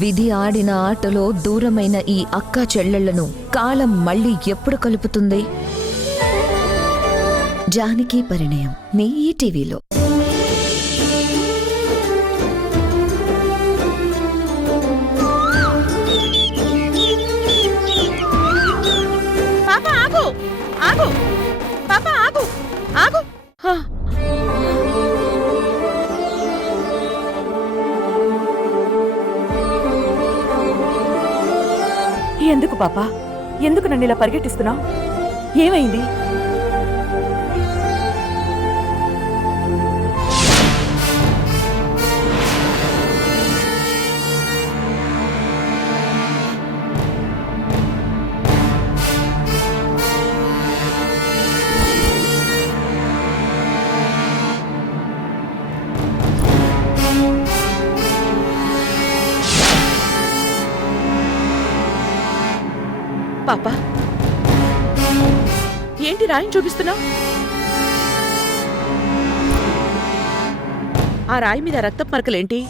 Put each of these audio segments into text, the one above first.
విధి ఆడిన ఆటలో దూరమైన ఈ అక్కా చెల్లెళ్లను కాలం మళ్ళీ ఎప్పుడు కలుపుతుంది? జానకి పరిణయం మీ ఈటీవీలో. పాప ఆగు, ఆగు, పాప ఆగు, ఆగు. ఎందుకు పాపా, ఎందుకు నన్ను ఇలా పరిగెట్టిస్తున్నావు? ఏమైంది? పాపా, ఏంటి రాయిని చూపిస్తున్నావు? ఆ రాయి మీద రక్తపు మరకలేంటి?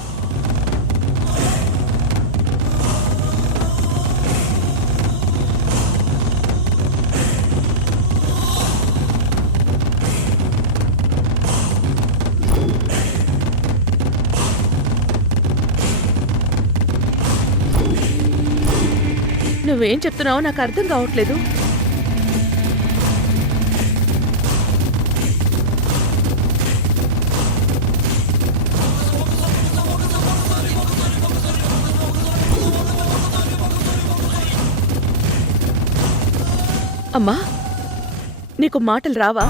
నువ్వేం చెప్తున్నావో నాకు అర్థం కావట్లేదు. అమ్మా, నీకు మాటలు రావా?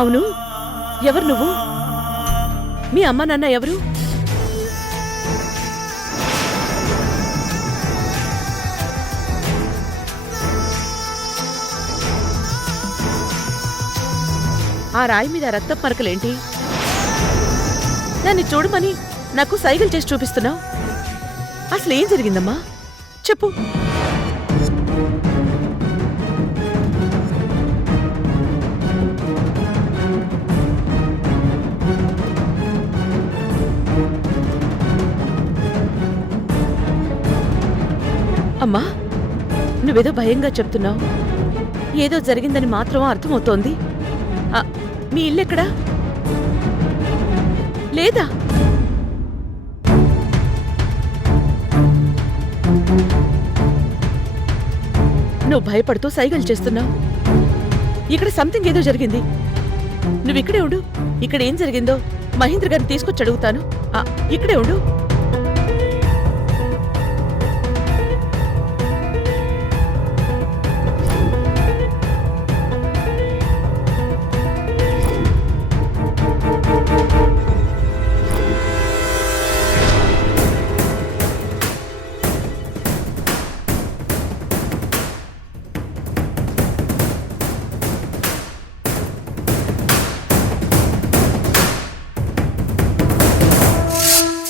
అవును, ఎవరు నువ్వు? మీ అమ్మ నాన్న ఎవరు? ఆ రాయి మీద రక్తపు మరకలేంటి? నన్ను చూడమని నాకు సైగలు చేసి చూపిస్తున్నావు. అసలు ఏం జరిగిందమ్మా, చెప్పు. అమ్మా, నువ్వేదో భయంగా చెప్తున్నావు. ఏదో జరిగిందని మాత్రం అర్థమవుతోంది. మీ ఇల్లెక్కడా? లేదా? నువ్వు భయపడుతూ సైగలు చేస్తున్నావు. ఇక్కడ సంథింగ్ ఏదో జరిగింది. నువ్విక్కడే ఉండు. ఇక్కడ ఏం జరిగిందో మహేంద్ర గారిని తీసుకొచ్చి అడుగుతాను. ఇక్కడే ఉండు.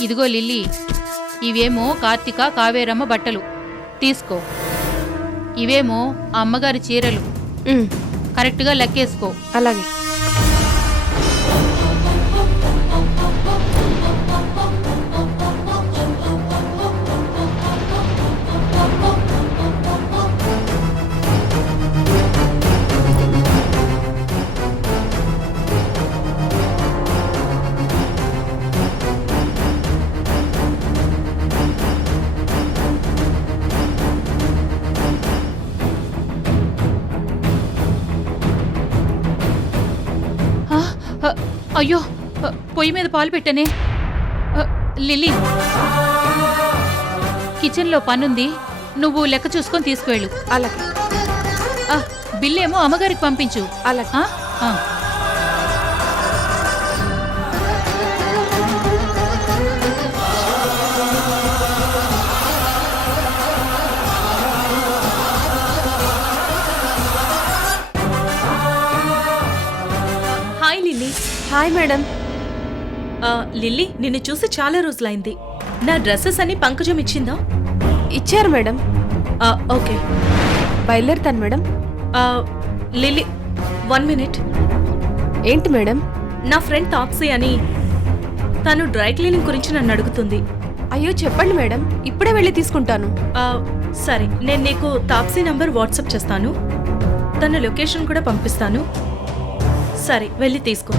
ఇదిగో లిల్లీ, ఇవేమో కార్తిక కావేరమ్మ బట్టలు తీసుకో. ఇవేమో అమ్మగారి చీరలు. కరెక్ట్గా లెక్కేసుకో. అలాగే. అయ్యో, పొయ్యి మీద పాలు పెట్టనే. లిల్లీ, కిచెన్లో పనుంది, నువ్వు లెక్క చూసుకొని తీసుకువెళ్ళు. అలాగే. బిల్లేమో అమ్మగారికి పంపించు. అలాగే. Hi madam. లిల్లీ, నిన్ను చూసి చాలా రోజులైంది. నా డ్రెస్సెస్ అన్ని పంకజం ఇచ్చిందా? ఇచ్చారు మేడం. ఓకే, బయలుదేరుతాను మేడం. Lily 1 minute. ఏంటి మేడం? నా ఫ్రెండ్ తాప్సీ అని, తను డ్రై క్లీనింగ్ గురించి నన్ను అడుగుతుంది. అయ్యో చెప్పండి మేడం, ఇప్పుడే వెళ్ళి తీసుకుంటాను. సరే, నేను నీకు తాప్సీ నంబర్ వాట్సాప్ చేస్తాను, తన లొకేషన్ కూడా పంపిస్తాను. సరే, వెళ్ళి తీసుకో.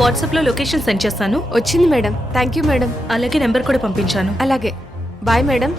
వాట్సాప్లో లొకేషన్ సెండ్ చేస్తాను. వచ్చింది మేడం. Thank you madam. అలాగే నెంబర్ కూడా పంపించాను. అలాగే, బాయ్ మేడం.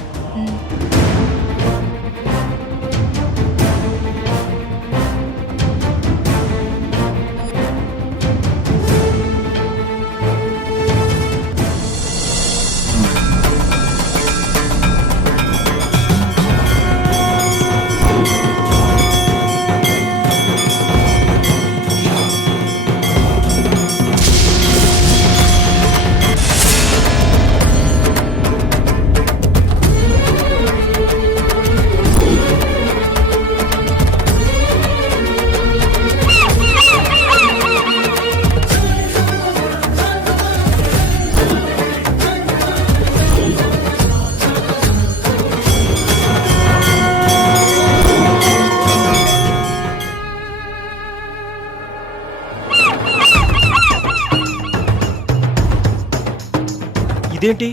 ఇదేంటి,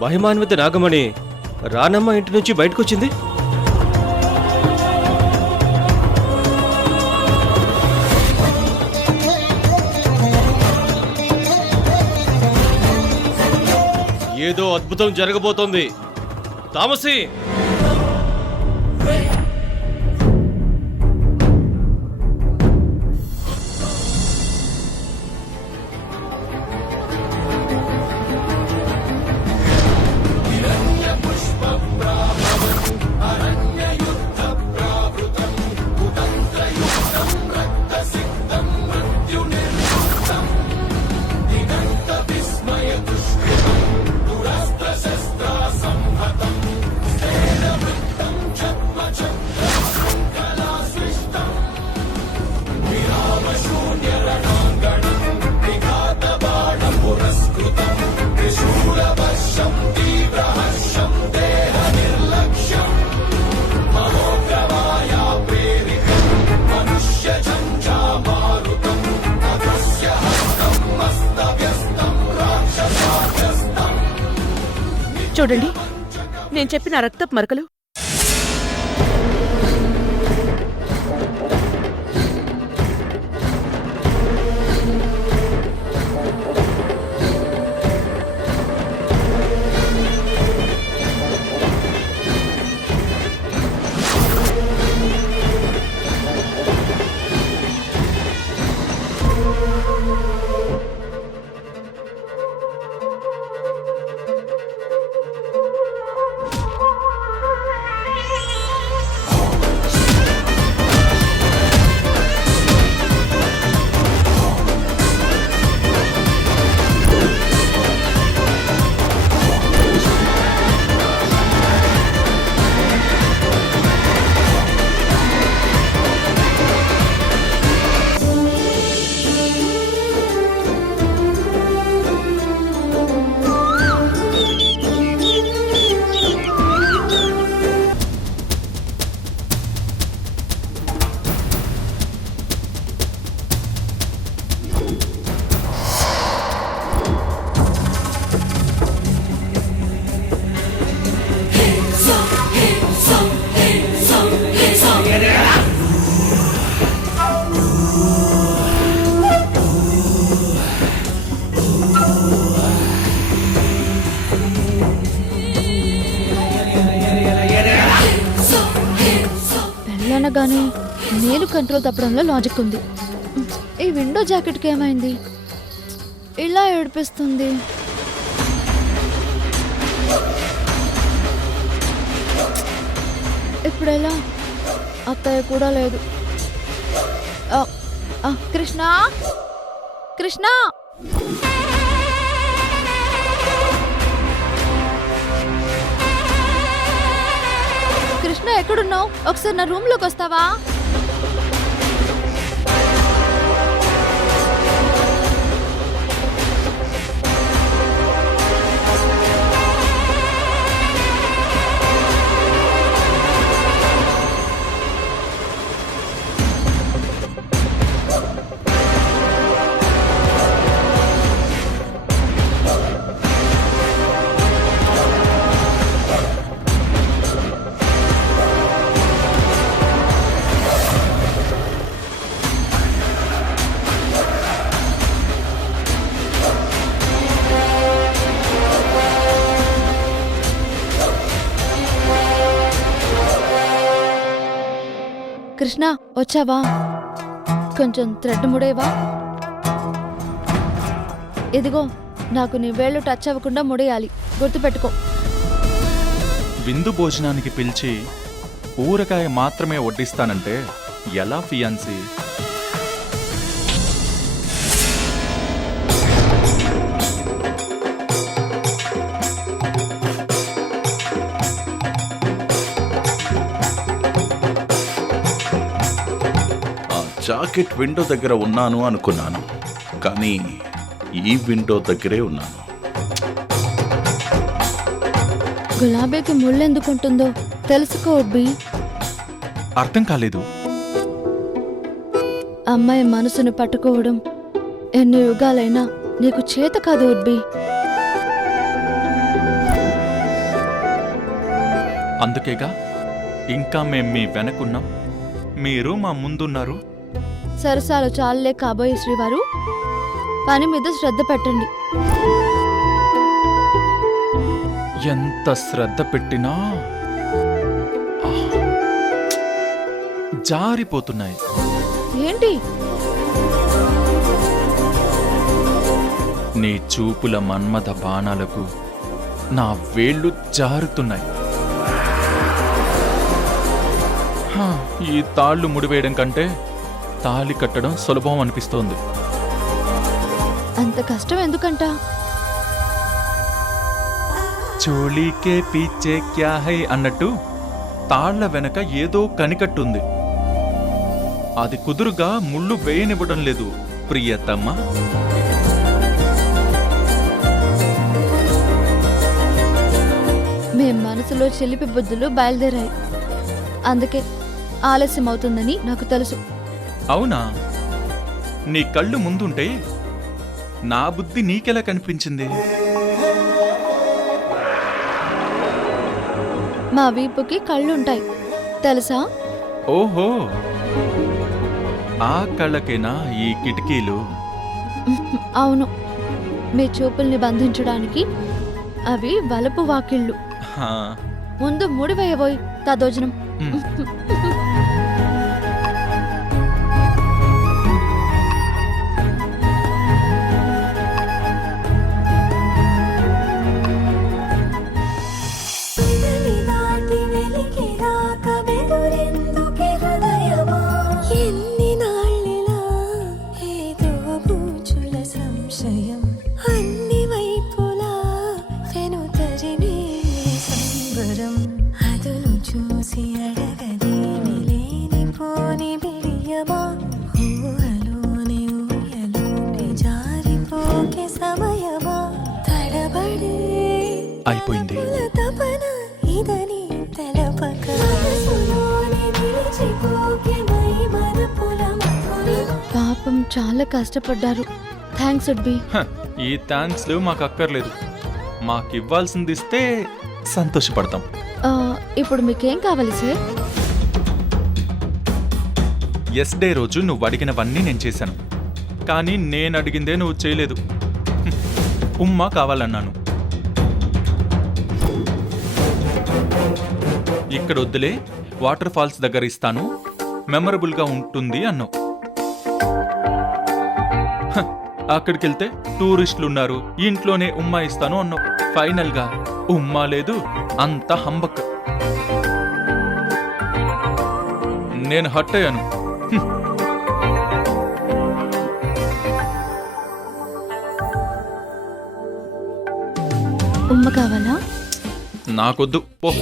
మహిమాన్విత నాగమణి రానమ్మ ఇంటి నుంచి బయటకొచ్చింది? ఏదో అద్భుతం జరగబోతోంది. తామసి, చూడండి, నేను చెప్పిన రక్తపు మరకలు. అనగానే నేను కంట్రోల్ తప్పడంలో లాజిక్ ఉంది. ఈ విండో జాకెట్కి ఏమైంది? ఇలా ఏడిపిస్తుంది. ఇప్పుడెలా? అత్తయ్య కూడా లేదు. కృష్ణ, కృష్ణ, కృష్ణ ఎక్కడున్నావు? ఒకసారి నా రూమ్ లోకి వస్తావా? కృష్ణ వచ్చావా? కొంచెం థ్రెడ్ ముడేవా? ఇదిగో, నాకు నీ వేళ్ళు టచ్ అవ్వకుండా ముడేయాలి, గుర్తుపెట్టుకో. విందు భోజనానికి పిలిచి ఊరగాయ మాత్రమే వడ్డిస్తానంటే ఎలా ఫియాన్సీ? ఆ జాకెట్ విండో దగ్గర ఉన్నాను అనుకున్నాను, కానీ ఈ విండో దగ్గరే ఉన్నాను. గులాబీకి ముళ్ళెందుకుంటుందో తెలుసుకో ఉడ్బి. అర్థం కాలేదు. అమ్మాయి మనసును పట్టుకోవడం ఎన్ని యుగాలైనా నీకు చేత కాదు ఉడ్బి. అందుకేగా ఇంకా మేం మీ వెనకున్నాం, మీరు మా ముందున్నారు. సరసాలు చాలులే కాబోయే శ్రీవారు, పని మీద శ్రద్ధ పెట్టండి. ఎంత శ్రద్ధ పెట్టినా జారిపోతున్నాయి. ఏంటి? నీ చూపుల మన్మథ బాణాలకు నా వేళ్ళు జారుతున్నాయి. హా, ఈ తాళ్ళు ముడివేయడం కంటే తాళి కట్టడం సులభం అనిపిస్తోంది. అంత కష్టం ఎందుకంట? చోళీకే పీచే క్యా హై అన్నట్టు తాళ్ల వెనక ఏదో కనికట్టుంది. అది కుదురుగా ముళ్ళు వేయనివ్వడం లేదు ప్రియతమ్మ. మేం మనసులో చిలిపి బుద్ధులు బయలుదేరాయి, అందుకే ఆలస్యం అవుతుందని నాకు తెలుసు. అవునా? నీ కళ్ళు ముందుంటే నా బుద్ధి నీకెలా కనిపించింది? మా వీపుకి కళ్ళుంటాయి తెలుసా? ఓహో, ఆ కళ్ళకేనా ఈ కిటికీలు? అవును, మీ చూపుల్ని బంధించడానికి అవి వలపు వాకిళ్ళు. హా, ముందు ముడివేయబోయ్ తదోజనం. మ్. అయిపోయింది. పాపం చాలా కష్టపడ్డారు. థ్యాంక్స్ ఉడ్బి. హ, ఈ థ్యాంక్స్లు మాకు అక్కర్లేదు. మాకివ్వాల్సింది ఇస్తే సంతోషపడతాం. ఇప్పుడు మీకేం కావాలి సార్? ఎస్ డే రోజు నువ్వు అడిగినవన్నీ నేను చేశాను, కానీ నేను అడిగిందే నువ్వు చేయలేదు. ఉమ్మా కావాలన్నాను. ఇక్కడ వద్దులే, వాటర్ ఫాల్స్ దగ్గర ఇస్తాను, మెమరబుల్గా ఉంటుంది అన్నావు. అక్కడికెళ్తే టూరిస్టులు ఉన్నారు, ఇంట్లోనే ఉమ్మా ఇస్తాను అన్నావు. ఫైనల్గా ఉమ్మా లేదు, అంత హంబక్. నేను హట్ అయ్యాను. ఉమ్మ కావాలా? నాకొద్దు, పో.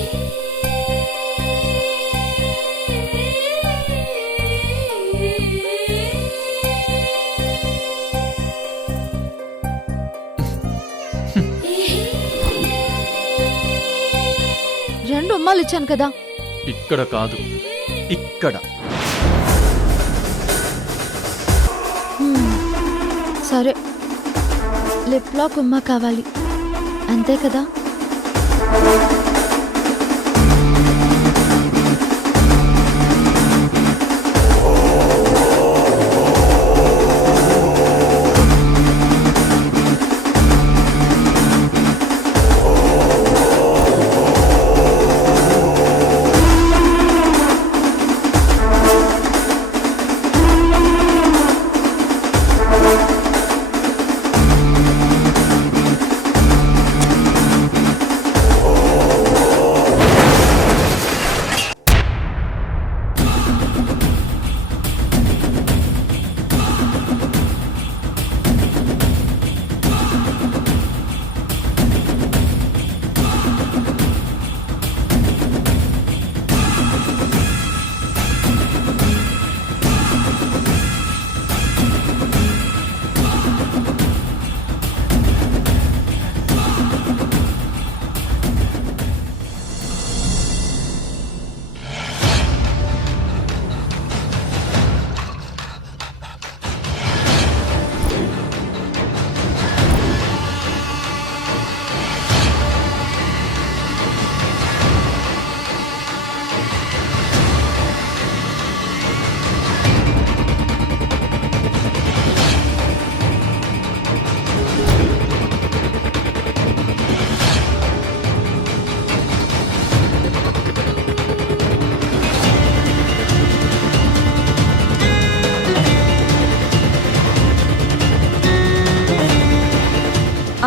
రెండు ఉమ్మాలు ఇచ్చాను కదా. ఇక్కడ కాదు, ఇక్కడ. సరే, లిప్ లాక్ ఉమ్మ కావాలి అంతే కదా?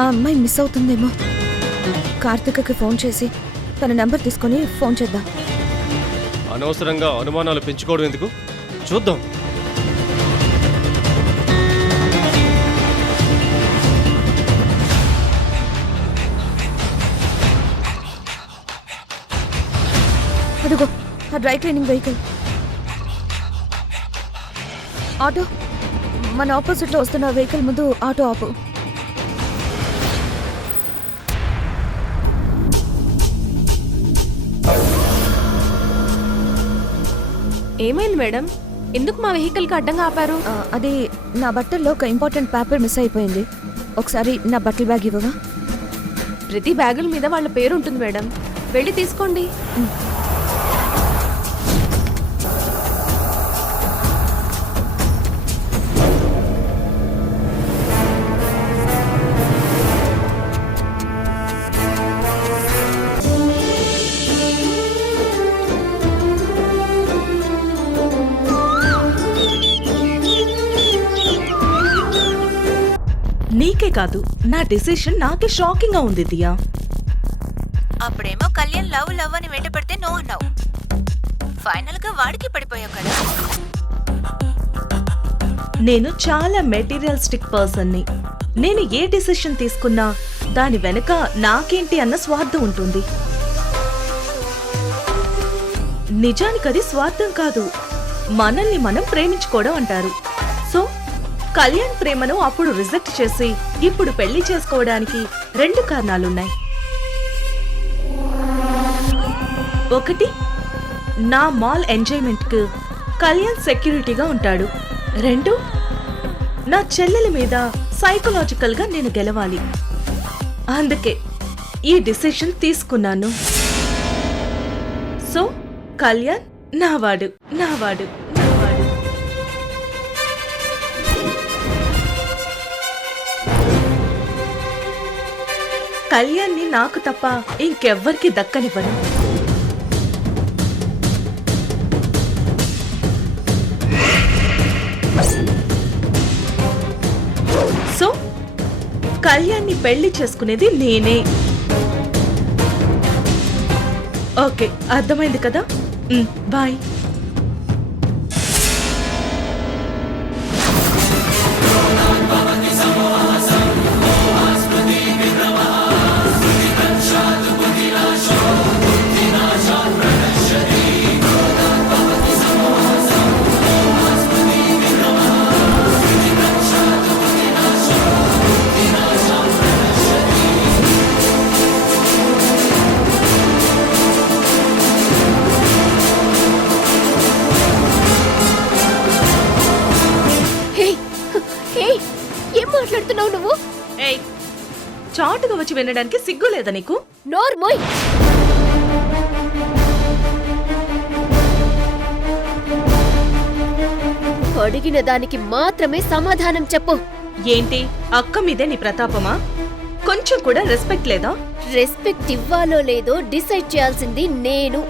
ఆ అమ్మాయి మిస్ అవుతుందేమో. కార్తికకి ఫోన్ చేసి తన నెంబర్ తీసుకొని ఫోన్ చేద్దాం. అనవసరంగా అనుమానాలు పెంచుకోవడం ఎందుకు, చూద్దాం. అదిగో ఆ డ్రై క్లీనింగ్ వెహికల్. ఆటో, మన ఆపోజిట్లో వస్తున్న వెహికల్ ముందు ఆటో ఆపు. ఏమైంది మేడం? ఎందుకు మా వెహికల్కి అడ్డంగా ఆపారు? అది నా బట్టల్లో ఒక ఇంపార్టెంట్ పేపర్ మిస్ అయిపోయింది. ఒకసారి నా బట్టల బ్యాగ్ ఇవ్వవా? ప్రతి బ్యాగుల మీద వాళ్ళ పేరు ఉంటుంది మేడం, వెళ్ళి తీసుకోండి. నీకే కాదు, నా డెసిషన్ నాకే షాకింగ్ గా ఉంది దియా. అప్పుడేమో కళ్యాణ్ లవ్ లవ్ అని వెంట పడితే నో అన్నావు. ఫైనల్ గా వాడికి పడిపోయావు కదా. నేను చాలా మెటీరియలిస్టిక్ పర్సన్ని. నేను ఏ డెసిషన్ తీసుకున్నా దాని వెనుక నాకేంటి అన్న స్వార్థం ఉంటుంది. నిజానికి అది స్వార్థం కాదు, మనల్ని మనం ప్రేమించుకోవడం అంటారు. సో కళ్యాణ్ ప్రేమను అప్పుడు రిజెక్ట్ చేసి ఇప్పుడు పెళ్లి చేసుకోవడానికి 2 కారణాలున్నాయి. ఒకటి, నా మాల్ ఎంజాయ్మెంట్ కు కళ్యాణ్ సెక్యూరిటీగా ఉంటాడు. 2, నా చెల్లెల మీద సైకలాజికల్ గా నేను గెలవాలి. అందుకే ఈ డిసిషన్ తీసుకున్నాను. సో కళ్యాణ్ నావాడు, నావాడు, నావాడు. కళ్యాణ్ని నాకు తప్ప ఇంకెవ్వరికి దక్కనివ్వను. సో కళ్యాణ్ని పెళ్లి చేసుకునేది నేనే. ఓకే, అర్థమైంది కదా? బాయ్. ఏం మాట్లాడుతున్నావు నువ్వు? ఏయ్, చాటుగా వచ్చి వినడానికి సిగ్గు లేదా నీకు? నోర్మోయ్. అడిగిన దానికి మాత్రమే సమాధానం చెప్పు. ఏంటి, అక్క మీదే నీ ప్రతాపమా? కొంచెం కూడా రెస్పెక్ట్ లేదా? రెస్పెక్ట్ ఇవ్వాలో లేదో డిసైడ్ చేయాల్సింది నేను.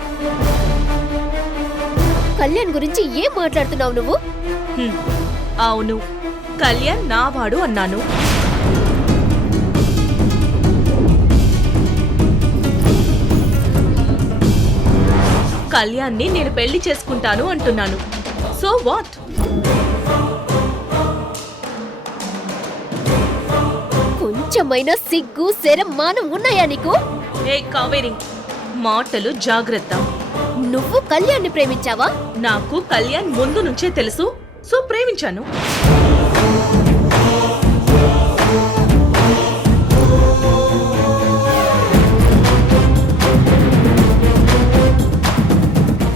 కళ్యాణ్ గురించి ఏం మాట్లాడుతున్నావు నువ్వు? అవును, కళ్యాణ్ నావాడు అన్నాను. కళ్యాణ్ని నేను పెళ్లి చేసుకుంటాను అంటున్నాను. So what? కొంచెమైనా సిగ్గు శరం మానం ఉన్నాయా నీకు? ఏ కావేరి, మాటలు జాగ్రత్త. నువ్వు కళ్యాణ్ని ప్రేమించావా? నాకు కళ్యాణ్ ముందు నుంచే తెలుసు, సో ప్రేమించాను.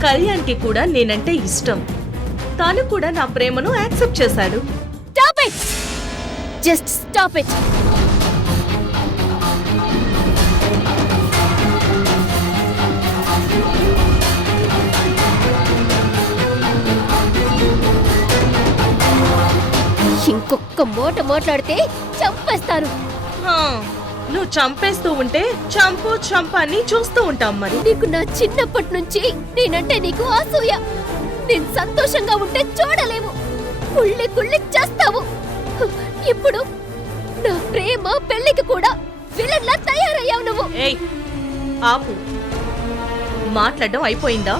కళ్యాణ్కి కూడా నేనంటే ఇష్టం. తాను కూడా నా ప్రేమను యాక్సెప్ట్ చేశాడు. Stop it! Just stop it! ఇంకొక మాట మాట్లాడితే చంపేస్తాను. నువ్వు చంపేస్తూ ఉంటే చంపు చంపాన్ని చూస్తూ ఉంటాం. మరి నీకు నా చిన్నప్పటి నుంచి నేనంటే నీకు అసూయ. నేను సంతోషంగా ఉంటే చూడలేవు, కుళ్ళి కుళ్ళి చేస్తావు. ఇప్పుడు నా ప్రేమ పెళ్లికి కూడా విలన్లా తయారయ్యావు నువ్వు. ఏయ్ ఆపు, మాట్లాడడం అయిపోయిందా?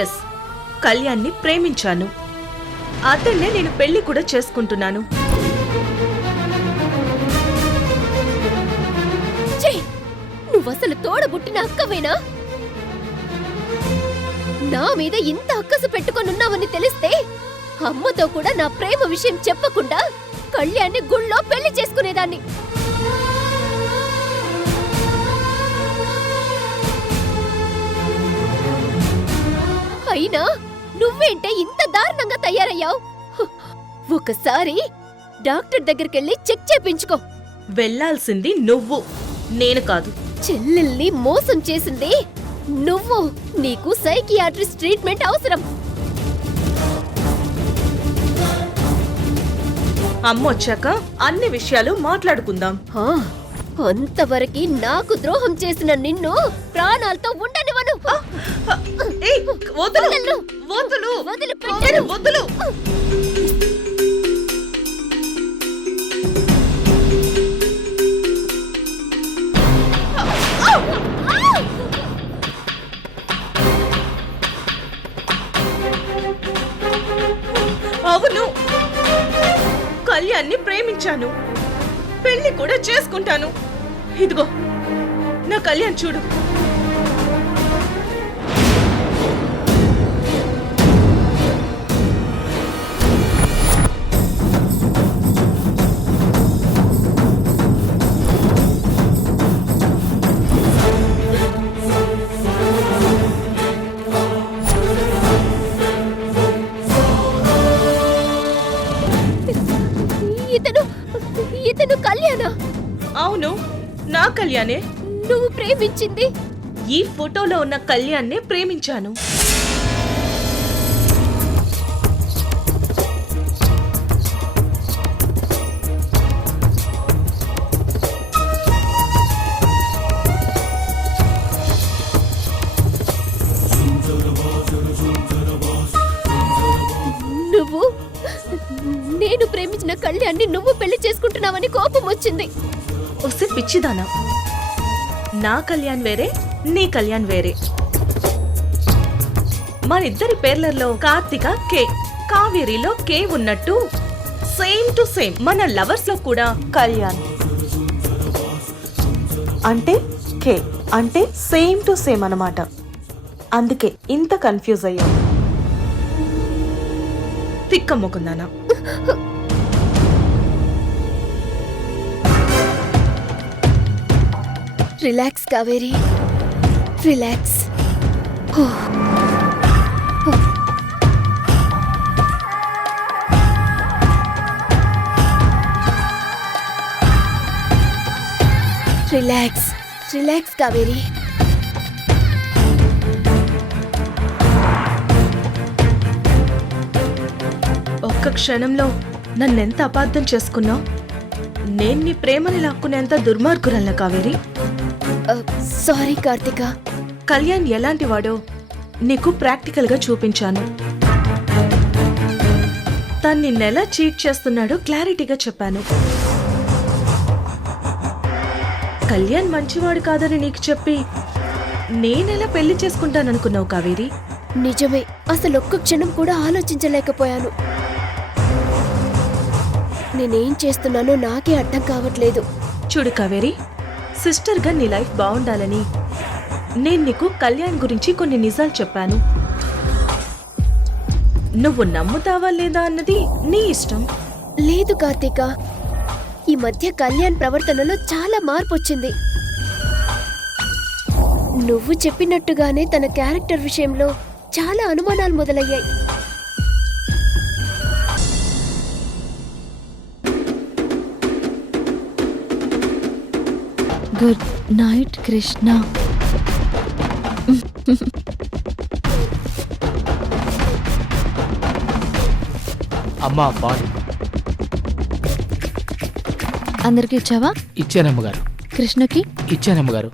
ఎస్, కళ్యాణ్ని ప్రేమించాను. అతన్నే నేను పెళ్లి కూడా చేసుకుంటున్నాను. ఛీ! నువ్వసలు తోడబుట్టిన అక్కవేనా? నా మీద ఇంత అక్కసు పెట్టుకొనున్నావని తెలిస్తే అమ్మతో కూడా నా ప్రేమ విషయం చెప్పకుండా కళ్యాణ్ని గుళ్ళో పెళ్లి చేసుకునేదాన్ని. అయినా నువ్వేంటే ఇంత దారుణంగా తయారయ్యావు? ఒకసారి డాక్టర్ దగ్గరికెళ్ళి చెక్ చేపించుకో. వెళ్ళాల్సింది నువ్వు, నేను కాదు. చెల్లెల్ని మోసం చేసింది నువ్వు. నీకు సైకియాట్రిస్ట్ ట్రీట్మెంట్ అవసరం. అమ్మొచ్చాక అన్ని విషయాలు మాట్లాడుకుందాం. అంతవరకు నాకు ద్రోహం చేసిన నిన్ను ప్రాణాలతో ఉండనివ్వను. ఏయ్, వదులు, వదులు, వదిలిపెట్టను. వదులు. అవును, కళ్యాణ్ని ప్రేమించాను, పెళ్లి కూడా చేసుకుంటాను. ఇదిగో నా కళ్యాణ్ చూడు. ఇతను కళ్యాణ? అవును, నా కళ్యాణే. నువ్వు ప్రేమించింది ఈ ఫోటోలో ఉన్న కళ్యాణ్నే ప్రేమించాను. నువ్వు నేను ప్రేమించిన కళ్యాణ్ని నువ్వు పెళ్లి చేసుకుంటున్నావని కోపం వచ్చింది. ఒసే పిచ్చిదానా, నా కళ్యాణ్ వేరే, నీ కళ్యాణ్ వేరే. మనిద్దరి పేర్లలో కార్తిక కే, కావేరిలో కే ఉన్నట్టు సేమ్ టు సేమ్ మన లవర్స్ లో కూడా కళ్యాణ్ అంటే కే అంటే సేమ్ టు సేమ్ అన్నమాట. అందుకే ఇంత కన్ఫ్యూజ్ అయ్యాం. తిక్కమ్ముకుందానా? Relax Kaveri, relax. Relax, relax Kaveri. ఒక్క క్షణంలో నన్నెంత అపార్థం చేసుకున్నావు. నేను నీ ప్రేమని లాక్కునేంత దుర్మార్గురల్లా కావేరి. సారీ కార్తిక. కళ్యాణ్ ఎలాంటి వాడో నీకు ప్రాక్టికల్ గా చూపించాను. తను నిన్నెలా చీట్ చేస్తున్నాడో క్లారిటీగా చెప్పాను. కళ్యాణ్ మంచివాడు కాదని నీకు చెప్పి నేనెలా పెళ్లి చేసుకుంటాననుకున్నావు కావేరి? నిజమే, అసలు ఒక్క క్షణం కూడా ఆలోచించలేకపోయాను. నేనేం చేస్తున్నానో నాకే అర్థం కావట్లేదు. చూడు కావేరి, సిస్టర్గా నీ లైఫ్ బాగుండాలని నేను నీకు కళ్యాణ్ గురించి కొన్ని నిజాలు చెప్పాను. నువ్వు నమ్ముతావా లేదా అన్నది నీ ఇష్టం. లేదు కార్తీక, ఈ మధ్య కళ్యాణ్ ప్రవర్తనలో చాలా మార్పు వచ్చింది. నువ్వు చెప్పినట్టుగానే తన క్యారెక్టర్ విషయంలో చాలా అనుమానాలు మొదలయ్యాయి. Good night Krishna. అమ్మా పాలు అందరికి ఇచ్చావా? ఇచ్చానమ్మగారు. కృష్ణకి ఇచ్చానమ్మగారు.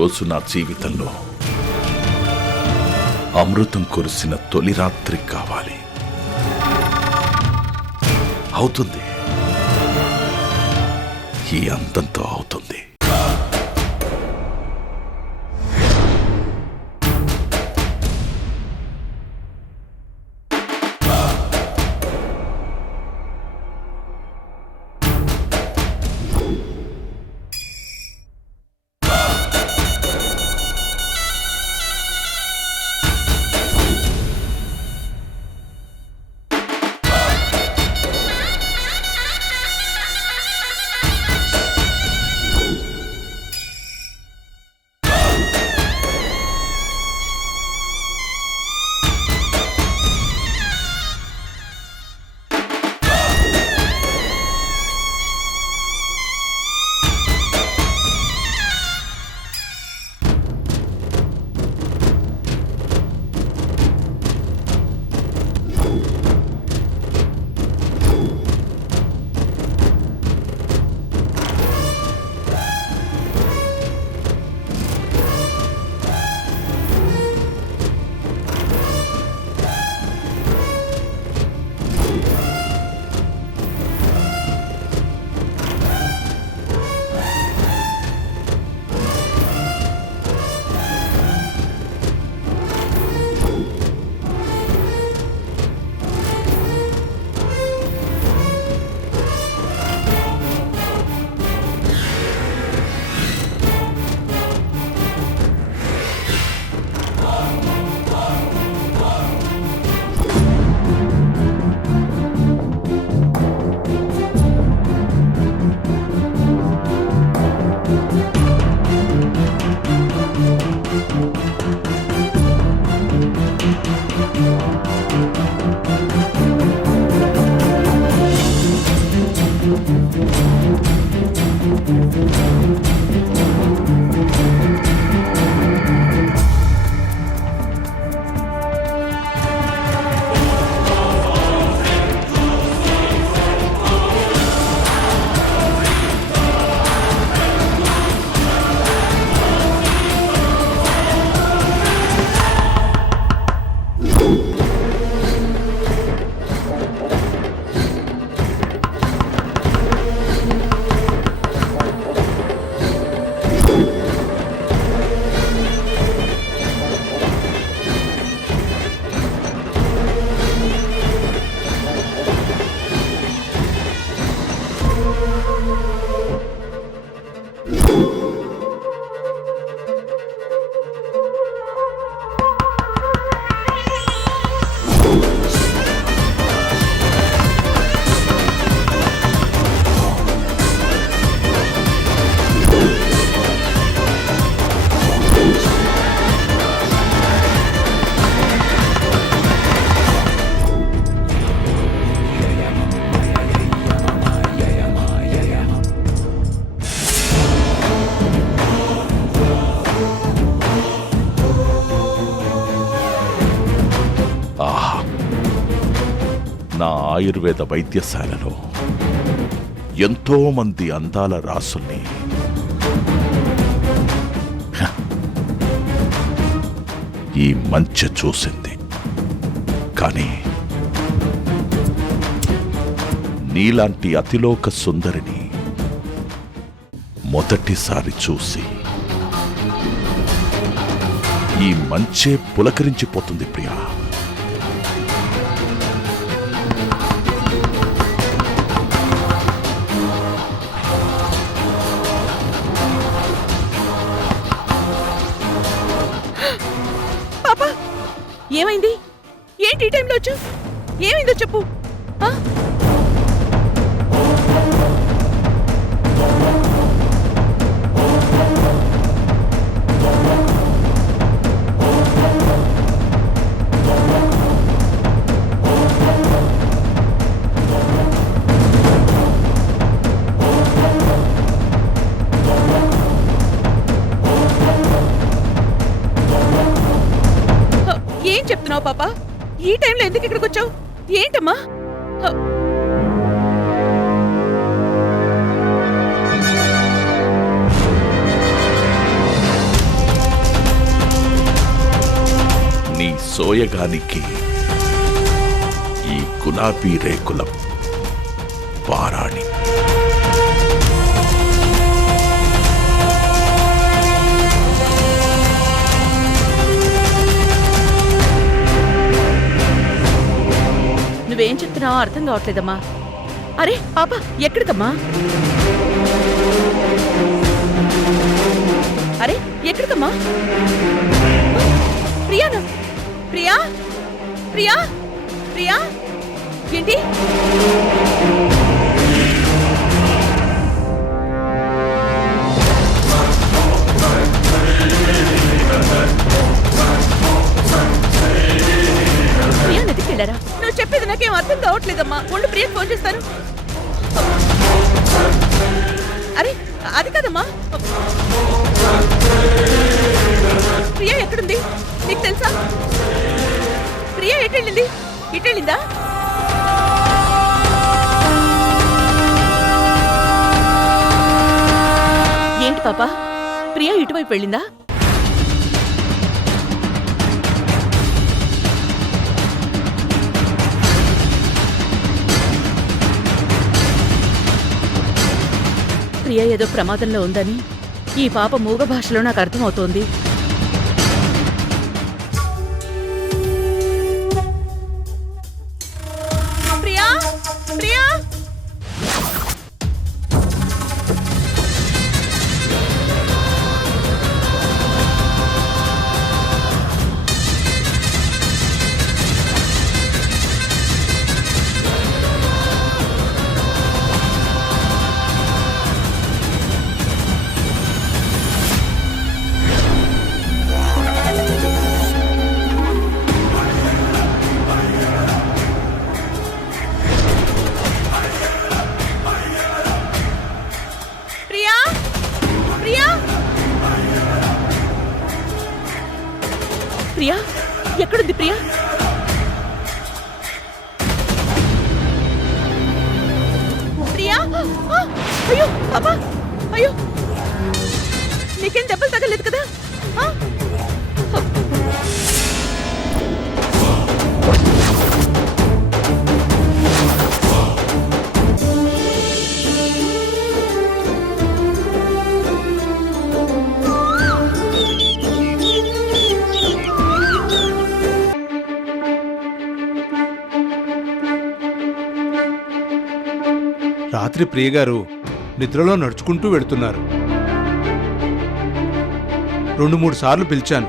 ఈరోజు నా జీవితంలో అమృతం కురిసిన తొలి రాత్రి కావాలి. అవుతుంది, ఈ అంతంతో అవుతుంది. నా ఆయుర్వేద వైద్యశాలలో ఎంతో మంది అందాల రాసుల్ని ఈ మంచె చూసింది. కానీ నీలాంటి అతిలోక సుందరిని మొదటిసారి చూసి ఈ మంచే పులకరించిపోతుంది ప్రియా. ఏమైంది? ఏంటి ఈ టైంలో వచ్చావు? ఏమైందో చెప్పు. ఏం చెప్తున్నావు పాపా? ఈ టైంలో ఎందుకు ఇక్కడికి వచ్చావు? ఏంటమ్మా? సోయగానికి ఈ గులాబీ రేకుల పారాణి. నువ్వేం చెప్తున్నావో అర్థం కావట్లేదమ్మా. అరే పాప ఎక్కడికమ్మా? అరే ఎక్కడికమ్మా? ప్రియానా? ప్రియా ప్రియా ప్రియా ఏంటి? ప్రియా నదికి వెళ్ళారా? నువ్వు చెప్పేది నాకేం అర్థం కావట్లేదమ్మా. ఉండు ప్రియకి ఫోన్ చేస్తాను. అరే అది కాదమ్మా. ప్రియా ఎక్కడుంది నీకు తెలుసా? ప్రియా ఎటెళ్ళింది? ఇటెళ్ళిందా? ఏంటి పాపా, ప్రియా ఇటువైపు వెళ్ళిందా? ప్రియా ఏదో ప్రమాదంలో ఉందని ఈ పాప మూగ భాషలో నాకు అర్థమవుతోంది. ప్రియా ప్రియా ప్రియా ప్రియా ప్రియా ఎక్కడుంది ప్రియా? ప్రియా అయ్యో పాపా అయ్యో నీకేం దెబ్బలు తగలేదు కదా? రాత్రి ప్రియగారు నిద్రలో నడుచుకుంటూ వెళుతున్నారు. 2-3 సార్లు పిలిచాను,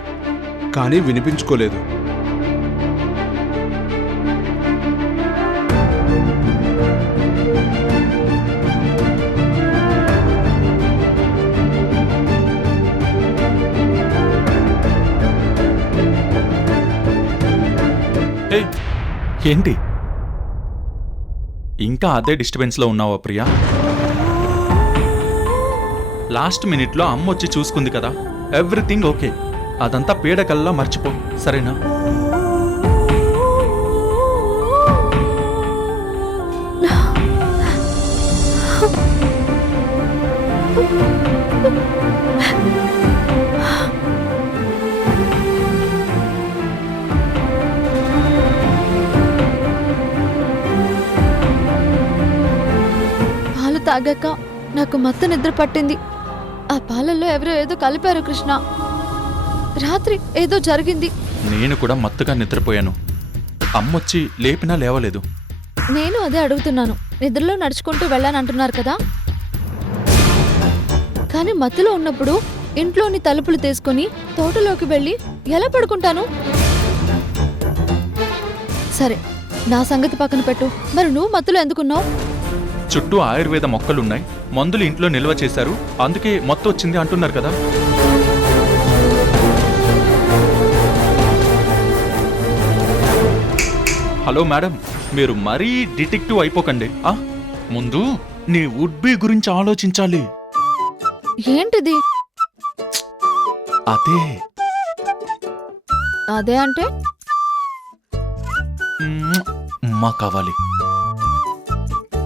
కానీ వినిపించుకోలేదు. ఏంటి ఇంకా అదే డిస్టర్బెన్స్లో ఉన్నావా ప్రియా? లాస్ట్ మినిట్లో అమ్మ వచ్చి చూసుకుంది కదా, ఎవ్రీథింగ్ ఓకే. అదంతా పీడకల్లా మర్చిపో, సరేనా? పాలు తాగాక నాకు మత్తు నిద్ర పట్టింది. ఆ పాలల్లో ఎవరో ఏదో కలిపారు కృష్ణ. రాత్రి ఏదో జరిగింది. నేను కూడా మత్తుగా నిద్రపోయాను. అమ్మొచ్చి లేపినా లేవలేదు. నేను అదే అడుగుతున్నాను. నిద్రలో నడుచుకుంటూ వెళ్ళానంటున్నారు కదా, కానీ మత్తులో ఉన్నప్పుడు ఇంట్లోని తలుపులు తీసుకుని తోటలోకి వెళ్ళి ఎలా పడుకుంటాను? సరే, నా సంగతి పక్కన పెట్టు. మరి నువ్వు మత్తులో ఎందుకున్నావు? చుట్టూ ఆయుర్వేద మొక్కలున్నాయి, మందులు ఇంట్లో నిల్వ చేశారు, అందుకే మత్తు వచ్చింది అంటున్నారు కదా. హలో మేడం, మీరు మరీ డిటెక్టివ్ అయిపోకండి. ముందు నీ వుడ్ బి గురించి ఆలోచించాలి. ఏంటిది? అదే అదే అంటే మా కావాలి.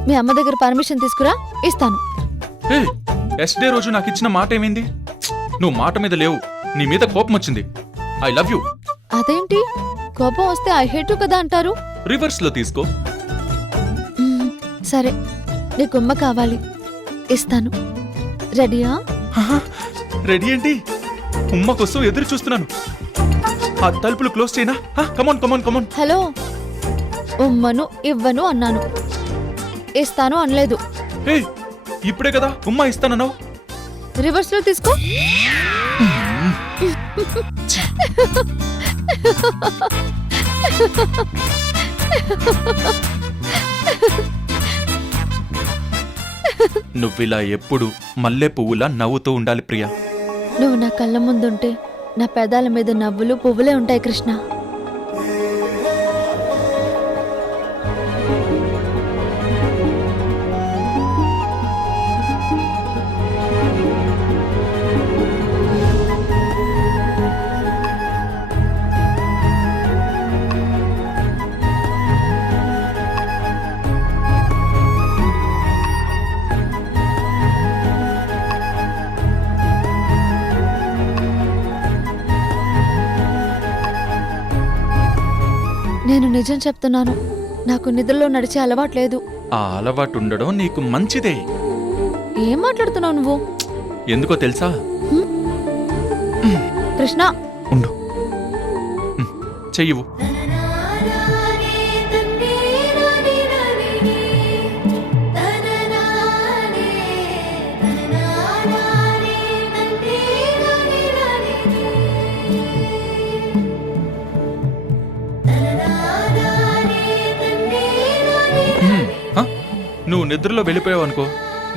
మీ అమ్మ దగ్గర పర్మిషన్ తీసుకురా, ఇస్తాను. ఎస్ డే రోజు నాకు ఇచ్చిన మాట ఏమైంది? నువ్వు మాట మీద లేవు, నీ మీద కోపం వచ్చింది. I love you. అదేంటి కోపం వస్తే ఐ హేట్ కదా అంటారు. రివర్స్ లో తీసుకో. మ్మ్, సరే నీకు ఉమ్మ కావాలి, ఇస్తాను. రెడీయా? రెడీ ఏంటి? ఉమ్మ కోసం ఎదురు చూస్తున్నాను. ఆ తలుపులు క్లోజ్ చేయనా? కమాన్ కమాన్ కమాన్. హలో, ఉమ్మను ఇవ్వను అన్నాను, ఇస్తాను అనలేదు. ఏ ఇప్పుడే కదా ఉమ్మ ఇస్తానన్నావు. రివర్స్ లో తీసుకో. నువ్విలా ఎప్పుడు మల్లె పువ్వులా నవ్వుతూ ఉండాలి ప్రియా. నువ్వు నా కళ్ళ ముందుంటే నా పెదాల మీద నవ్వులు పువ్వులే ఉంటాయి కృష్ణ. నేను నిజం చెప్తున్నాను, నాకు నిద్రలో నడిచే అలవాట్లేదు. ఆ అలవాటు ఉండడం నీకు మంచిదే. ఏం మాట్లాడుతున్నావు నువ్వు? ఎందుకో తెలుసా? కృష్ణ, ఉండు. చెయ్యవు. నువ్వు నిద్రలో వెళ్ళిపోయావు అనుకో,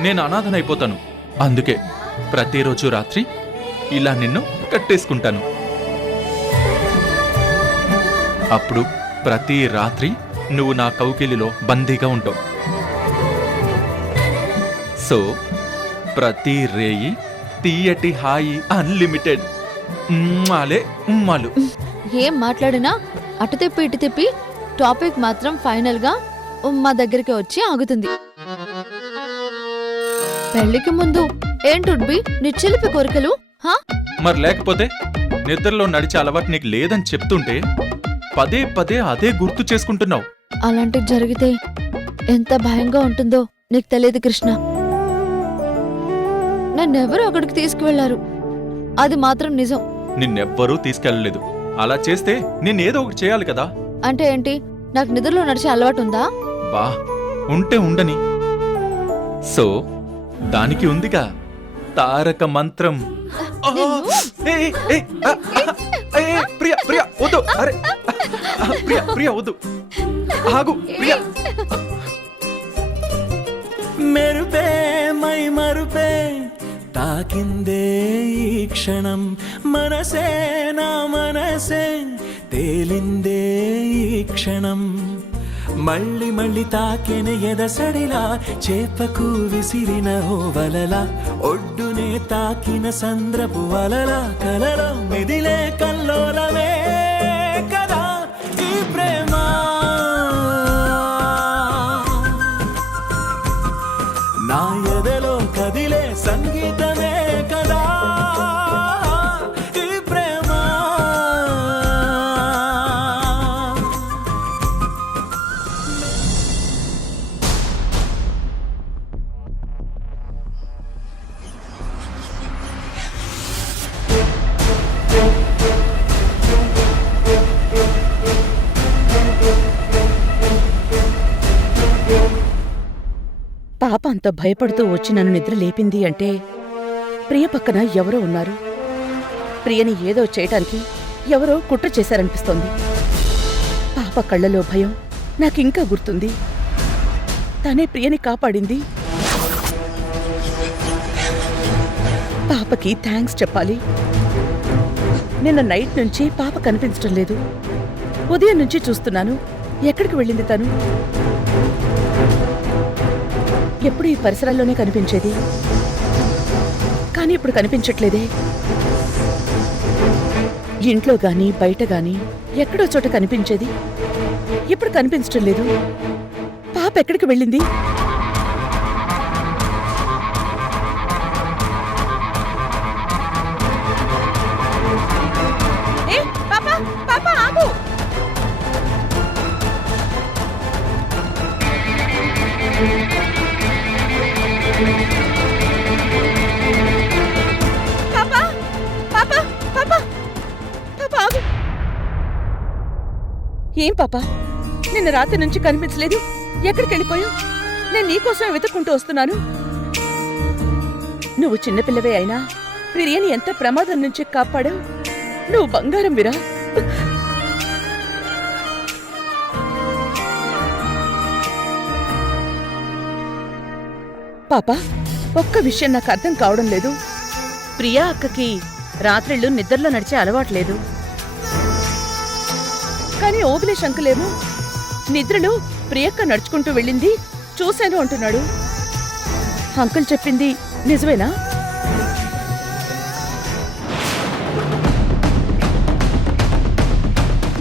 నేను అనాథనైపోతాను. అందుకే ప్రతిరోజు రాత్రి ఇలా నిన్ను కట్టేసుకుంటాను. అప్పుడు ప్రతి రాత్రి నువ్వు నా కౌకిలిలో బందీగా ఉంటావు. సో ప్రతి రేయి తీయటి హాయి అన్లిమిటెడ్. ఉమ్మాలే ఉమ్మాలు. ఏం మాట్లాడినా అటు తిప్పి ఇటు తిప్పి టాపిక్ మాత్రం ఫైనల్ గా ఉమ్మా దగ్గరికి వచ్చి ఆగుతుంది. పెళ్లికి ముందు ఏంటుడ్బి నీ చిలిపి కోరికలు? మరి లేకపోతే నిద్రలో నడిచే అలవాటు నీకు లేదని చెప్తుంటే పదే పదే అదే గుర్తు చేసుకుంటున్నావు. అలాంటివి జరిగితే ఎంత భయంగా ఉంటుందో నీకు తెలియదు కృష్ణ. నన్నెవరూ అక్కడికి తీసుకువెళ్లారు, అది మాత్రం నిజం. నిన్నెవ్వరూ తీసుకెళ్లలేదు. అలా చేస్తే నిన్నేదో ఒకటి చేయాలి కదా. అంటే ఏంటి? నాకు నిద్రలో నడిచే అలవాటు ఉందా? బా ఉంటే ఉండని. సో దానికి ఉందిగా తారక మంత్రం. ప్రియా ప్రియా వద్దు. అరే ప్రియా ప్రియా వద్దు, ఆగు ప్రియా. మెరుపే మై మరుపే తాకిందే ఈ క్షణం, మనసే నా మనసే తేలిందే ఈ క్షణం. మళ్ళీ మళ్ళీ తాకెన ఎదసడిలా, చేపకు విసిరిన ఓవలలా, ఒడ్డునే తాకిన సంద్రపు వలలా, కలలో మిదిలే కల్లోలమే కదా ఈ ప్రేమ. నా ఎదలో కదిలే సంగీతమే కదా ఈ ప్రేమ. పాప అంత భయపడుతూ వచ్చి నన్ను నిద్ర లేపింది అంటే ప్రియ పక్కన ఎవరో ఉన్నారు. ప్రియని ఏదో చేయటానికి ఎవరో కుట్ర చేశారనిపిస్తోంది. పాప కళ్ళలో భయం నాకింకా గుర్తుంది. తనే ప్రియని కాపాడింది. పాపకి థ్యాంక్స్ చెప్పాలి. నిన్న నైట్ నుంచి పాప కనిపించటం లేదు. ఉదయం నుంచి చూస్తున్నాను. ఎక్కడికి వెళ్ళింది తను? ఎప్పుడు ఈ పరిసరాల్లోనే కనిపించేది, కానీ ఇప్పుడు కనిపించట్లేదే. ఇంట్లో గాని బయట గాని ఎక్కడో చోట కనిపించేది, ఇప్పుడు కనిపించటం లేదు. పాప ఎక్కడికి వెళ్ళింది? ఏం పాపా, నిన్న రాత్రి నుంచి కనిపించలేదు, ఎక్కడికి వెళ్ళిపోయావు? నేను నీకోసమే వెతుక్కుంటూ వస్తున్నాను. నువ్వు చిన్నపిల్లవే అయినా ప్రియని ఎంత ప్రమాదం నుంచి కాపాడావు. నువ్వు బంగారం విరా. పాపా, ఒక్క విషయం నాకు అర్థం కావడం లేదు. ప్రియా అక్కకి రాత్రిళ్ళు నిద్రలో నడిచే అలవాట్లేదు. కానీ ఓబిలేష్ అంకులేమో నిద్రలో ప్రియక్క నడుచుకుంటూ వెళ్ళింది చూశాను అంటున్నాడు. అంకుల్ చెప్పింది నిజమేనా?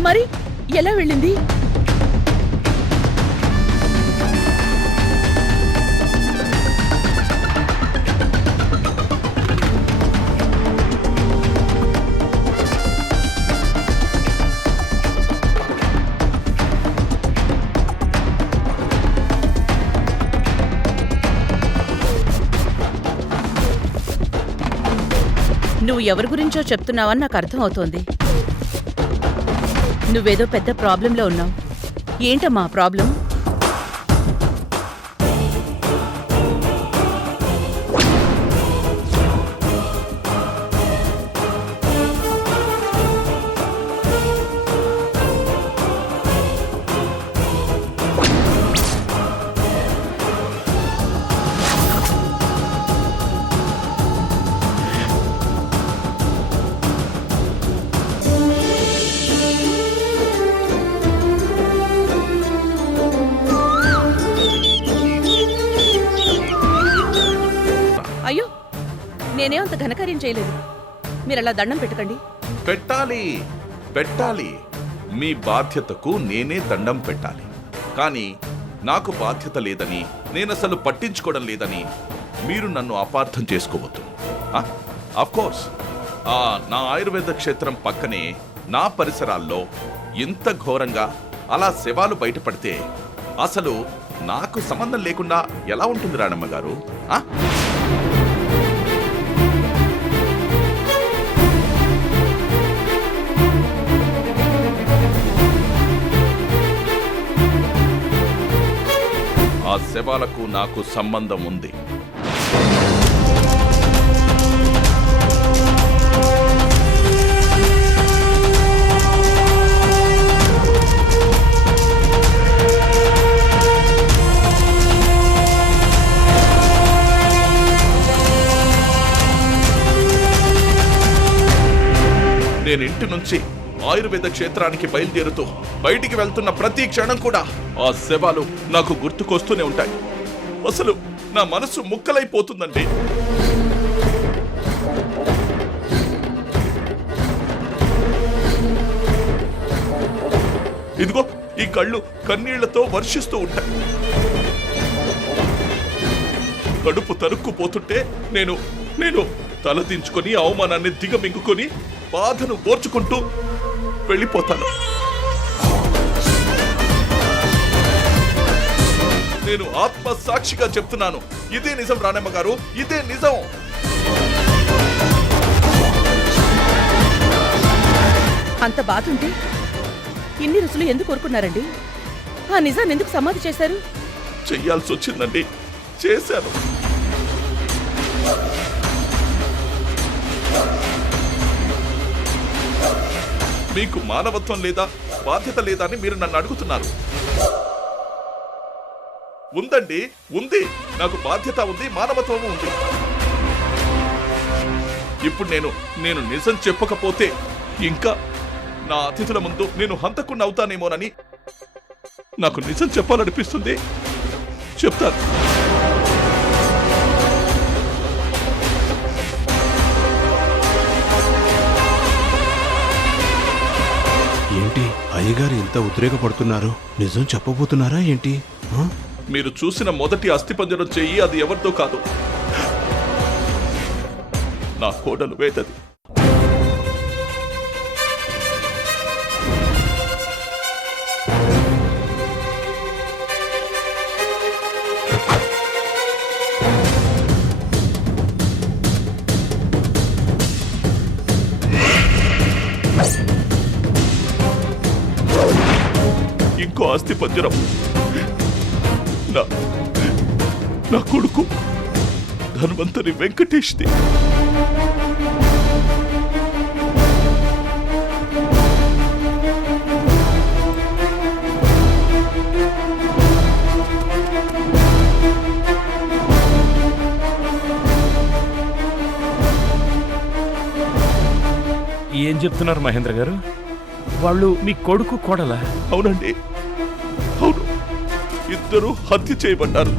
మరి ఎలా వెళ్ళింది? నువ్వు ఎవరి గురించో చెప్తున్నావని నాకు అర్థం అవుతోంది. నువ్వేదో పెద్ద ప్రాబ్లంలో ఉన్నావు. ఏంటమ్మా ప్రాబ్లం? అయ్యో, నేనేమంత ఘనకార్యం చేయలేదు. మీరలా దండం పెట్టకండి. పెట్టాలి, పెట్టాలి. మీ బాధ్యతకు నేనే దండం పెట్టాలి. కానీ నాకు బాధ్యత లేదని, నేనసలు పట్టించుకోవడం లేదని మీరు నన్ను అపార్థం చేసుకోవద్దు. కోర్స్ నా ఆయుర్వేద క్షేత్రం పక్కనే నా పరిసరాల్లో ఇంత ఘోరంగా అలా శవాలు బయటపడితే అసలు నాకు సంబంధం లేకుండా ఎలా ఉంటుంది రాణమ్మ గారు? ఆ శవాలకు నాకు సంబంధం ఉంది. నేను ఇంటి నుంచి ఆయుర్వేద క్షేత్రానికి బయలుదేరుతూ బయటికి వెళ్తున్న ప్రతి క్షణం కూడా ఆ శవాలు నాకు గుర్తుకొస్తూనే ఉంటాయి. అసలు నా మనసు ముక్కలైపోతుందండి. ఇదిగో ఈ కళ్ళు కన్నీళ్లతో వర్షిస్తూ ఉంటాయి. కడుపు తరుక్కుపోతుంటే నేను నేను తలదించుకొని అవమానాన్ని దిగమింగుకొని బాధను ఓర్చుకుంటూ వెళ్ళిపోతాను. నేను ఆత్మసాక్షిగా చెప్తున్నాను, ఇదే నిజం రాణమ్మ గారు, ఇదే నిజం. అంత బాధ ఉంటే ఇన్ని రుసులు ఎందుకు కోరుకున్నారండి? ఆ నిజాన్ని ఎందుకు సమాధి చేశారు? చెయ్యాల్సి వచ్చిందండి, చేశాను. మీకు మానవత్వం లేదా, బాధ్యత లేదా అని మీరు నన్ను అడుగుతున్నారు. ఉందండి, ఉంది. నాకు బాధ్యత ఉంది, మానవత్వం ఉంది. ఇప్పుడు నేను నిజం చెప్పకపోతే ఇంకా నా అతిథుల ముందు నేను హంతకుండా అవుతానేమోనని నాకు నిజం చెప్పాలనిపిస్తుంది. చెప్తాను. ఏంటి అయ్యగారు ఇంత ఉద్రేకపడుతున్నారు? నిజం చెప్పబోతున్నారా ఏంటి? మీరు చూసిన మొదటి అస్థిపంజరం చెయ్యి అది ఎవరితో కాదు, నా కోడలు వేదది. ఆస్తి పంజరం. నా కొడుకు ధన్వంతరి వెంకటేష్ది. ఏం చెప్తున్నారు మహేంద్ర గారు? వాళ్ళు మీ కొడుకు కోడలా? అవునండి, అవును. ఇద్దరు హత్య చేయబడ్డారు.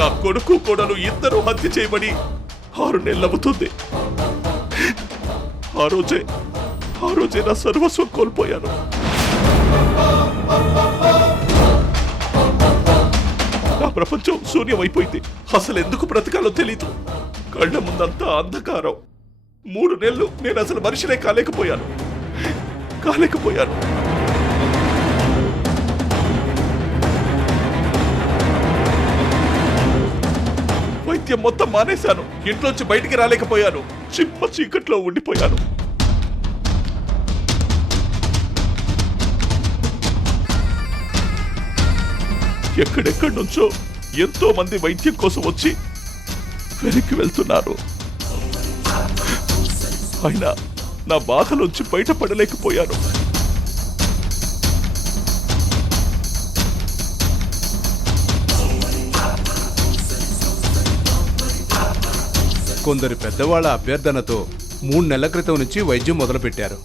నా కొడుకు కోడలు ఇద్దరు హత్య చేయబడి 6 నెలలవుతుంది. ఆ రోజే నా సర్వస్వం కోల్పోయాను. నా ప్రపంచం శూన్యమైపోయింది. అసలు ఎందుకు బ్రతకాలో తెలీదు. కళ్ళ ముందంతా అంధకారం. 3 నెలలు నేను అసలు మనిషినే కాలేకపోయాను. వైద్యం మొత్తం మానేశాను. ఇంట్లోంచి బయటికి రాలేకపోయాను. చిమ్మ చీకట్లో ఉండిపోయాను. ఎక్కడెక్కడి నుంచో ఎంతో మంది వైద్యం కోసం వచ్చి వెనక్కి వెళ్తున్నారు. అయినా నా బాధలోంచి బయటపడలేకపోయాను. కొందరు పెద్దవాళ్ల అభ్యర్థనతో 3 నెలల క్రితం నుంచి వైద్యం మొదలుపెట్టారు.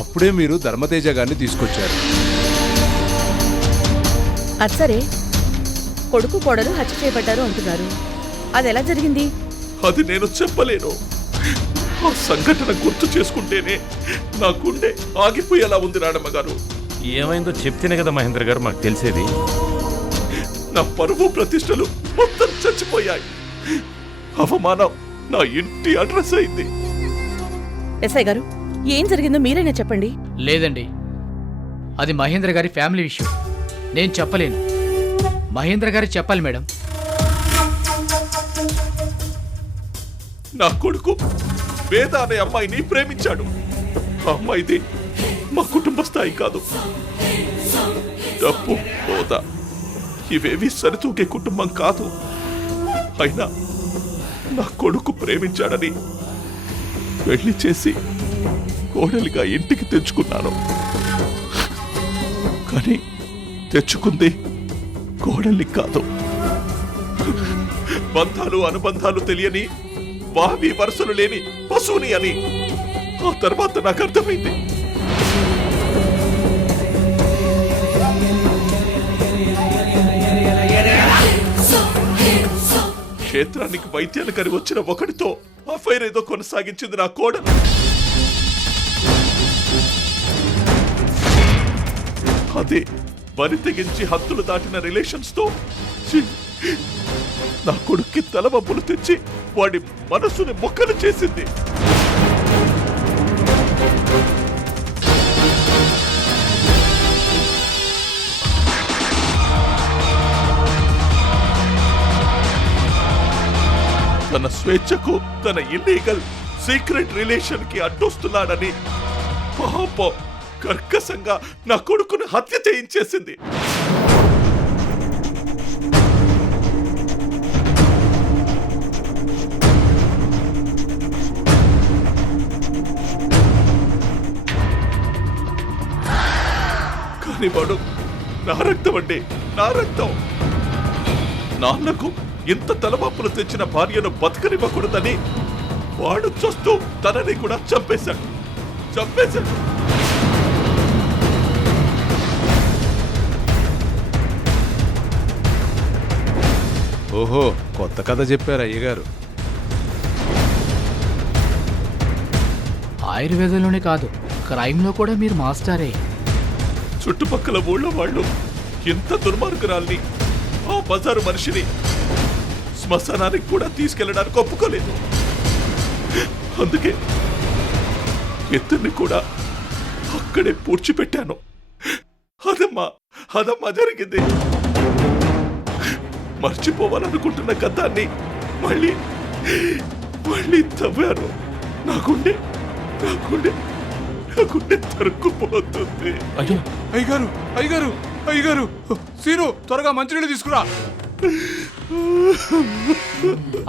అప్పుడే మీరు ధర్మతేజ గారిని తీసుకొచ్చారు. అచ్చరే, కొడుకు కోడలు హత్య చేయబడ్డారు అంటున్నారు. అది ఎలా జరిగింది? అది నేను చెప్పలేను. ఆ సంఘటన గుర్తు చేసుకుంటేనే నా గుండె ఆగిపోయేలా ఉంది రాడమ్మ గారు. ఏమైందో చెప్తేనే కదా మహేంద్ర గారు మాకు తెలిసేది. నా పరువు ప్రతిష్టలు మొత్తం చచ్చిపోయాయి. అవమానం నా ఇంటి అడ్రస్ అయింది. ఎస్ఐ గారు, ఏం జరిగిందో మీరైనా చెప్పండి. లేదండి, అది మహేంద్ర గారి ఫ్యామిలీ విషయం. నేను చెప్పలేను. మహేంద్ర గారు చెప్పాలి మేడం. నా కొడుకు వేద అనే అమ్మాయిని ప్రేమించాడు. ఆ అమ్మాయిది మా కుటుంబ స్థాయి కాదు. డబ్బు, హోదా ఇవేవి సరితూగే కుటుంబం కాదు. అయినా నా కొడుకు ప్రేమించాడని పెళ్లి చేసి కోడలిగా ఇంటికి తెచ్చుకున్నాను. కానీ తెచ్చుకుంది కోడల్ని కాదు. బంధాలు అనుబంధాలు తెలియని, వావి వరుసలు లేని పశువుని అని ఆ తర్వాత నాకు అర్థమైంది. క్షేత్రానికి వైద్యానికని వచ్చిన ఒకటితో అఫైర్ ఏదో కొనసాగించింది నా కోడలు. అదే బరి తెగించి హద్దులు దాటిన రిలేషన్స్ తో నా కొడుక్కి తలవంపులు తెచ్చి వాడి మనసుని మొక్కలు చేసింది. తన స్వేచ్ఛకు, తన ఇల్లీగల్ సీక్రెట్ రిలేషన్ కి అడ్డొస్తున్నాడని పాపం కర్కశంగా నా కొడుకును హత్య చేయించేసింది. కానీ వాడు నా రక్తం అండి, నా రక్తం. నాన్నకు ఇంత తలవాపులు తెచ్చిన భార్యను బతకనివ్వకూడదని వాడు చూస్తూ తనని కూడా చంపేశాడు. ఓహో, కొత్త కథ చెప్పారు అయ్యగారు. ఆయుర్వేదంలోనే కాదు, క్రైమ్లో కూడా మీరు మాస్టరే. చుట్టుపక్కల ఊళ్ళో వాళ్ళు ఇంత దుర్మార్గురాల్ని, ఆ బజారు మనిషిని శ్మశానానికి కూడా తీసుకెళ్లడానికి ఒప్పుకోలేదు. అందుకే ఇద్దరిని కూడా అక్కడే పూడ్చిపెట్టాను. అదమ్మా జరిగింది. మర్చిపోవాలనుకుంటున్న గతాన్ని మళ్ళీ తవ్వాను. నా గుండె తరుక్కుపోతుంది. అయ్యో అయ్యగారు అయ్యగారు అయ్యగారు, సీను త్వరగా మంచినీళ్ళు తీసుకురా.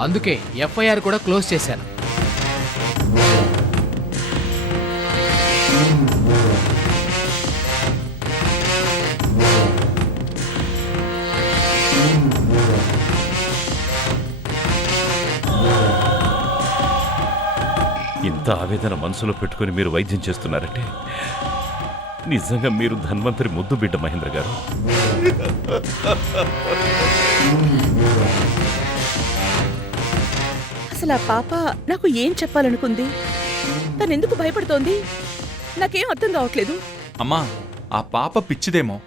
అందుకే ఎఫ్ఐఆర్ కూడా క్లోజ్ చేశాను. ఇంత ఆవేదన మనసులో పెట్టుకుని మీరు వైద్యం చేస్తున్నారంటే నిజంగా మీరు ధన్వంతరి ముద్దు బిడ్డ మహేంద్ర గారు. అసలు ఆ పాప నాకు ఏం చెప్పాలనుకుంది? తనెందుకు భయపడుతోంది? నాకేం అర్థం కావట్లేదు. అమ్మా, ఆ పాప పిచ్చిదేమో.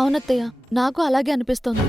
అవునత్తయ్య, నాకు అలాగే అనిపిస్తోంది.